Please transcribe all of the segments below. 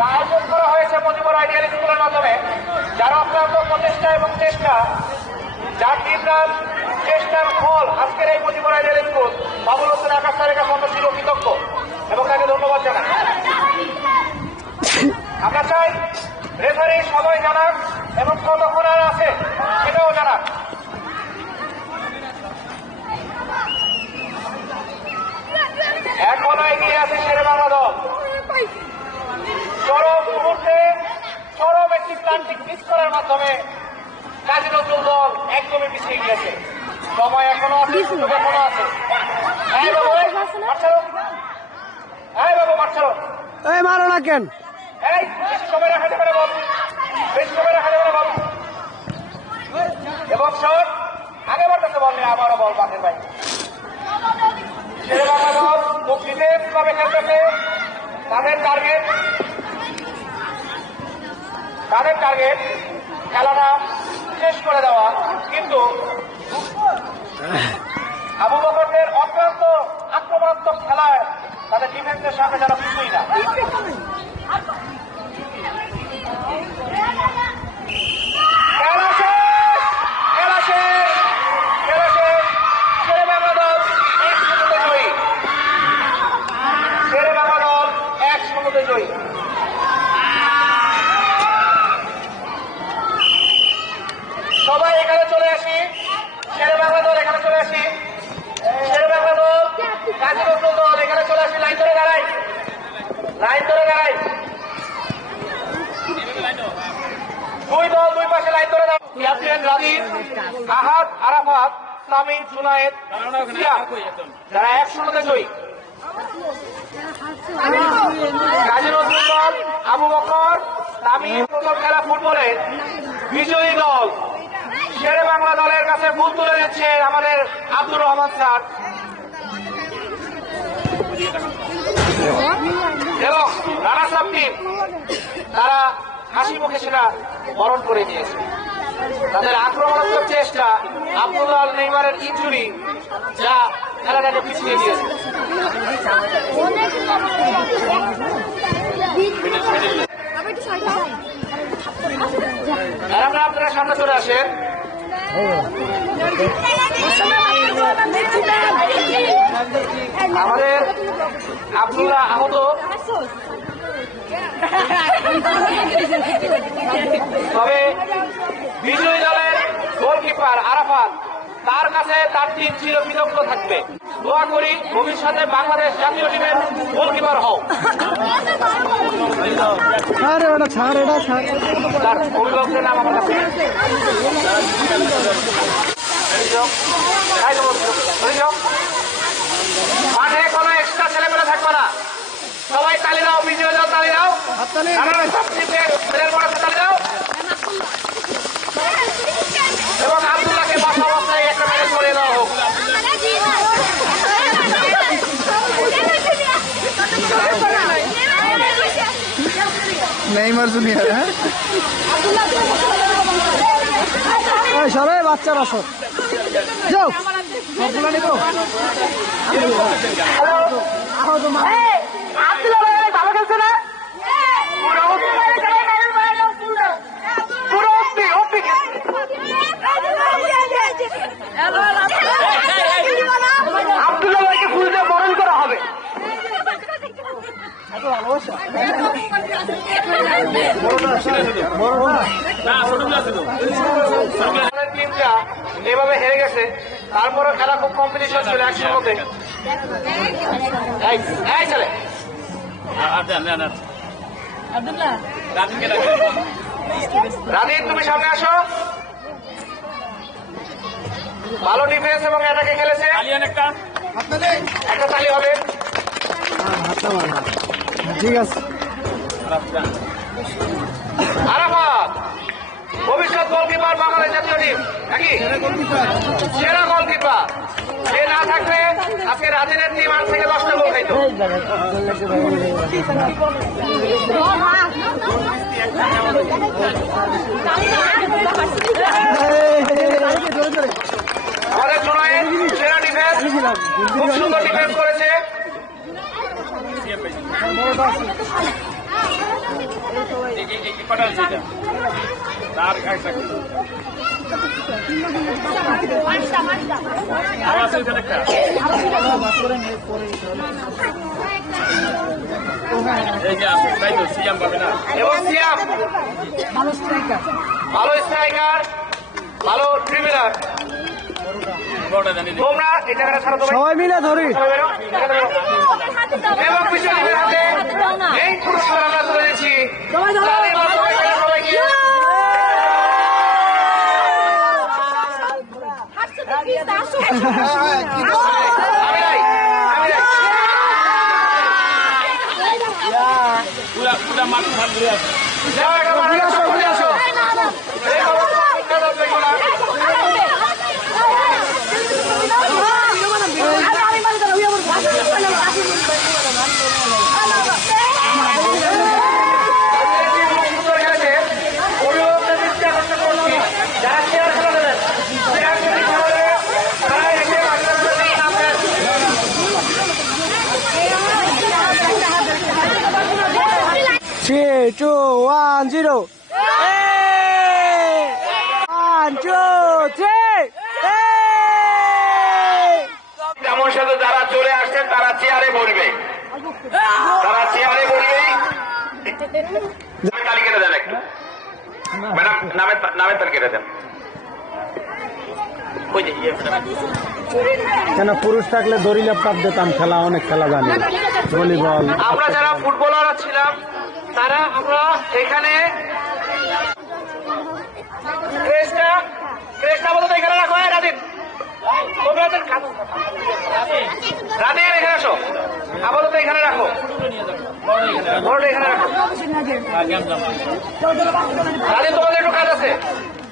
আয়োজন করা হয়েছে মজিবুর আইডিয়াল স্কুলের মাধ্যমে, যারা অক্লান্ত প্রচেষ্টা এবং চেষ্টা, যার দিনরাত চেষ্টার ফল আজকের এই মজিবুর আইডিয়াল স্কুল, বাবুল হোসেন আকাশ স্যারের কাছে আমরা চিরকৃতজ্ঞ এবং তাকে ধন্যবাদ জানাই। আমরা চাই রেফারি সবাই জানাক এবং কতক্ষণ আর আছে সেটাও জানাক। এক বলায় এগিয়ে আছে শেরেবাংলা দল। চরম মুহূর্তে চরম একটি প্লান্টিক মিস করার মাধ্যমে কাজী নজরুল দল একদমই পিছিয়ে গিয়েছে। সময় এখনো আছে, সুযোগ এখনো আছে। হ্যাঁ বাবু মারছাড়ো, হ্যাঁ বাবু মারছাড়ো, এই মারো না কেন? এই বেশি সময় রাখা যাবে না বাবু, বেশি সময় রাখা যাবে না বাবু। এবং শট আগে বাড়তেছে, বল নিয়ে আবারও বল পাশের ভাই। শেরেবাংলা দল খুব ডিফেন্স ভাবে খেলতেছে। তাদের টার্গেট খেলাটা শেষ করে দেওয়া, কিন্তু আবু বকরদের অক্লান্ত আক্রমণাত্মক খেলায় তাদের ডিফেন্সের সামনে যারা কিছুই না। শেরেবাংলা দল 1-0 জয়ী। শেরেবাংলা দল 1-0 জয়ী। সবাই এখানে চলে আসি, শেরেবাংলা দল এখানে চলে আসি, শেরেবাংলা দল কাজী নজরুল দল এখানে চলে আসি। লাইন ধরে দাঁড়াই, লাইন ধরে দাঁড়াই। দুই দল দুই পাশে লাইন ধরে দাঁড়াই। ক্যাপ্টেন রাজীব, আহাদ, আরাফাত, সামিন, জুনায়েদ, যারা 1-0 জয়ী। কাজী নজরুল দল, আবু বকর, তামিম। প্রথম খেলা ফুটবলের বিজয়ী দল শেরেবাংলা দলের কাছে ফুল তুলে দিচ্ছে আমাদের আব্দুর রহমান স্যার এবং রানার্স আপ টিম, তারা হাসি মুখে সেটা বরণ করে নিয়েছে। তাদের আক্রমণাত্মক চেষ্টা, আব্দুল্লাহ নেইমারের ইনজুরি, যা খেলাটাকে পিছিয়ে দিয়েছে। আপনারা সামনে চলে আসেন। আমাদের আব্দুল্লাহ আহত, তবে বিজয়ী দলের গোলকিপার আরাফাত, তার কাছে তার টিম চিরকৃতজ্ঞ থাকবে। দোয়া করি ভবিষ্যতে বাংলাদেশ জাতীয় টিমের গোলকিপার হও। তার অভিভাবকের নাম আমার কাছে মাঠে কোনো এক্সট্রা ছেলেমেলে থাকবে না। সবাই তালি দাও, বিজয় দাও, তালি দাও, তালি দাও। এবং আব্দুল্লাহকে বাসা অবস্থায় একটা মেডেল করে দেওয়া হোক। নেইমার জুনিয়র, হ্যাঁ সবাই বাচ্চারা সব যাও আব্দুল্লাহ ভাইকে ফুল দিয়ে বরণ করা হবে। টিমটা এভাবে হেরে গেছে, তারপরে খেলা খুব কম্পিটিশন ছিল একসঙ্গে। রানী তুমি সামনে আসো। ভালো ডিফেন্স এবং অ্যাটাকে খেলেছে, একটা তালি হবে। ঠিক আছে। আরাফাত ভবিষ্যৎ গোলকিপার বাংলাদেশ জাতীয় টিম, নাকি সেরা গোলকিপার। সে না থাকলে আজকে রাজেনের টিম 8 থেকে 10টা গোল খাইত। আমাদের জুনায়েদ সেরা ডিফেন্স, খুব সুন্দর ডিফেন্স করেছে। পাঠাচ্ছি এটা তার একটা আমার আছে ওখানে একটা এই যে তাই তো সিএম পাবে না এবং সিয়াম ভালো স্ট্রাইকার, ভালো ড্রিবলার। বড়টা জানি তোমরা এই জায়গাটা ছাড়া তো সবাই মিলে ধরি। এবং বিশ্বজিতের হাতে এই পুরস্কার আমরা তুলে দিচ্ছি। তাদের মাধ্যমে সবাইকে আমি নাই, আমি নাই। পুরা পুরা মাঠ ভাগ ঘুরে আছে যাও, একটা মানুষ আসো, ঘুরে আসো। এই বাবা, তোমার একটা লোক দেখো না। সুন্দর খেলেছে। অভিভাবকদের দৃষ্টি আকর্ষণ করছি। যারা চেয়ার খেলা দেবেন, চেয়ার যদি খেলা দেবে, তারা এসে মাঠের মধ্যে নামবেন। 3, 2, 1, 0. 1, 2, 3. তেমন সাথে যারা চলে আসছেন তারা চেয়ারে বলবে, তারা চেয়ারে বলবেই। তালি কেটে দেন একটু ম্যাডাম, নামের তালি কেটে দেন। ওই যে কেন পুরুষ থাকলে দড়ি ল্যাপটপ দিতাম, খেলা অনেক খেলা জানি, ভলিবল। আমরা যারা ফুটবলার ছিলাম তারা আমরা এখানে ক্রেস্টা বলতে এখানে রাখো। রাদিন, তোমরা রাদিন এখানে আসো, আপাতত এখানে রাখো, বড়টা এখানে রাখো। রাদিন, তোমাদের একটু কাজ আছে।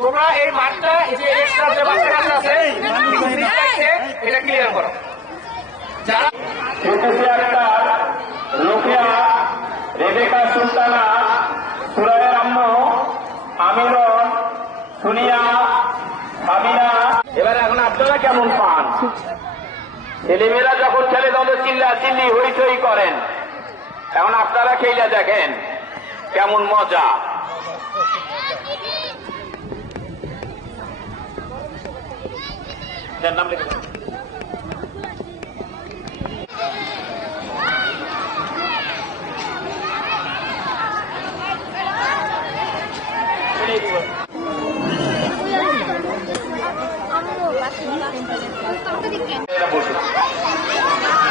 তোমরা এই মাঠটা যে এক্সট্রা যে বাচ্চা কাজ আছে এটা ক্লিয়ার করো। যারা রোকেয়া, রেবেকা সুলতানা, সুরায়া আম্মু, আমিরন, সুনিয়া, সাবিনা। এবারে এখন আপনারা কেমন পান? ছেলেমেয়েরা যখন খেলে তখন চিল্লা চিল্লি হইচই করেন, এখন আপনারা খেলে দেখেন কেমন মজা। নাম লিখে দেন।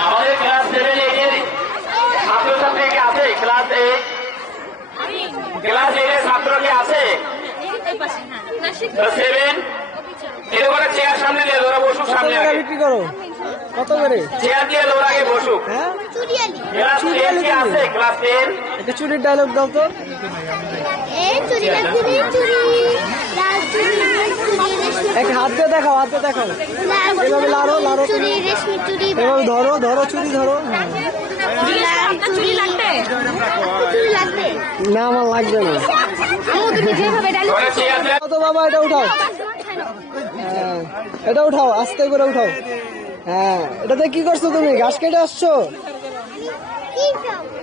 আমাদের ক্লাস 7 এর ছাত্রছাত্রী কি আছে? ক্লাস 8 এর ছাত্র কি আছে? 7 এরকম একটা চেয়ার সামনে দিয়ে ওরা বসুক, সামনে আগে বিক্রি করো কত করে? চেয়ার দিয়ে ওরা আগে বসুক। হ্যাঁ, ক্লাস 10 কি আছে? ক্লাস 10 একটা চুরির ডায়লগ দাও তো। এক হাত দিয়ে দেখাও, হাত দিয়ে দেখাও। এভাবে লাড়ো লাড়ো, এভাবে ধরো ধরো, চুরি ধরো। না, আমার লাগবে না। ওরা চেয়ার দিয়ে তো বাবা, এটা উঠাও। হ্যাঁ, এটা উঠাও, আস্তে করে উঠাও। হ্যাঁ, এটাতে কি করছো তুমি? ঘাস কেটে আসছো?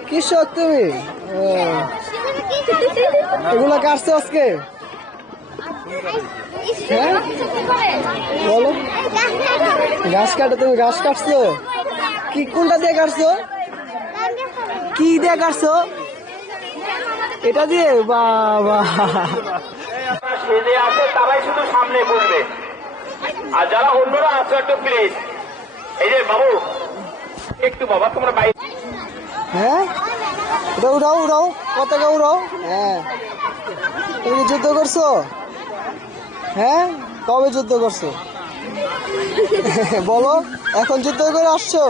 কি শখ তুমি? এগুলো কাটছো আজকে? হ্যাঁ, বলো। ঘাস কাটে, তুমি ঘাস কাটছো? কি কোনটা দিয়ে কাটছো? কি দিয়ে কাটছো? এটা দিয়ে? বাবা, সেজে আছে তারাই শুধু সামনে বলবে, আর যারা অন্যরা আছে একটু প্লিজ। এই যে বাবু, একটু বাবা তোমরা বাইরে। হ্যাঁ, এটা উঠাও উঠাও, পতাকা উঠাও। হ্যাঁ, তুমি কি যুদ্ধ করছো? হ্যাঁ, কবে যুদ্ধ করছো? বলো, এখন যুদ্ধ করে আসছো?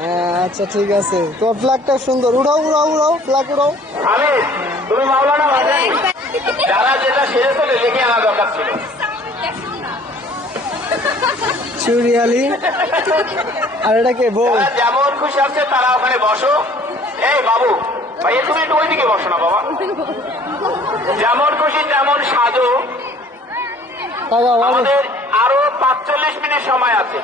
হ্যাঁ, আচ্ছা ঠিক আছে। তোমার ফ্ল্যাগটা সুন্দর, উড়াও উড়াও উড়াও, ফ্ল্যাগ উড়াও। আমি তুমি মাওলানা ভাজানি, যারা যেটা সেরে ফেলে লিখে আনা দরকার ছিল। চুরিয়ালি। আর এটা কে বল? যারা যেমন খুশি আছে তারা ওখানে বসো। এই বাবু ভাই, তুমি একটু ওইদিকে বসো না বাবা। যেমন খুশি তেমন সাজো। তাকাও, আরো। আমাদের আরো 45 মিনিট সময় আছে।